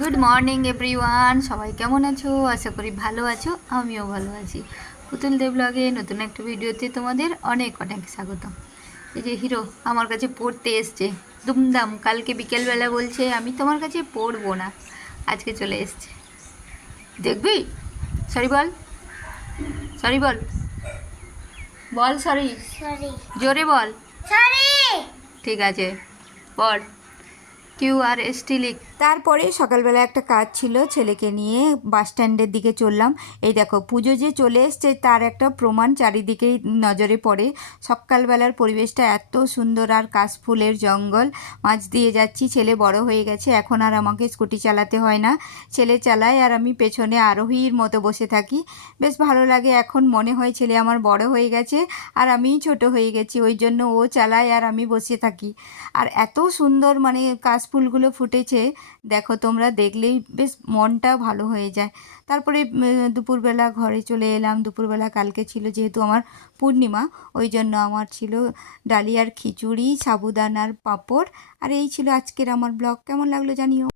Good morning everyone সবাই কেমন আছো? আশা করি ভালো আছো আমিও ভালো আছি। পুতুল দেব ব্লগে নতুন একটা ভিডিওতে তোমাদের অনেক অনেক স্বাগত এই যে হিরো আমার কাছে পড়তে এসছে। দুমদাম কালকে বিকেলবেলা বলছে আমি তোমার কাছে পড়ব না। আজকে চলে এসছে। দেখবি? সরি বল। সরি বল। বল সরি সরি জোরে বল। সরি ঠিক আছে বল কিউ আর এস টি লিখ। তারপরে সকালবেলা একটা কাজ ছিল, ছেলেকে নিয়ে বাস স্ট্যান্ডের দিকে চললাম। এই দেখো, পুজো যে চলে এসছে তার একটা প্রমাণ চারিদিকেই নজরে পড়ে। সকালবেলার পরিবেশটা এত সুন্দর আর কাশফুলের জঙ্গল। মাছ দিয়ে যাচ্ছি, ছেলে বড় হয়ে গেছে, এখন আর আমাকে স্কুটি চালাতে হয় না। ছেলে চালায় আর আমি পেছনে আরোহীর মতো বসে থাকি। বেশ ভালো লাগে, এখন মনে হয় ছেলে আমার বড় হয়ে গেছে আর আমিই ছোট হয়ে গেছি, ওই জন্য ও চালায় আর আমি বসে থাকি। আর এত সুন্দর মানে কাশফুলগুলো ফুটেছে, দেখো তোমরা দেখলেই বেশ মনটা ভালো হয়ে যায়। তারপরে দুপুরবেলা ঘরে চলে এলাম। দুপুরবেলা কালকে ছিল যেহেতু আমার পূর্ণিমা, ওই জন্য আমার ছিল ডালিয়ার খিচুড়ি, সাবুদানার পাঁপড়, আর এই ছিল আজকের আমার ব্লগ। কেমন লাগল জানিও।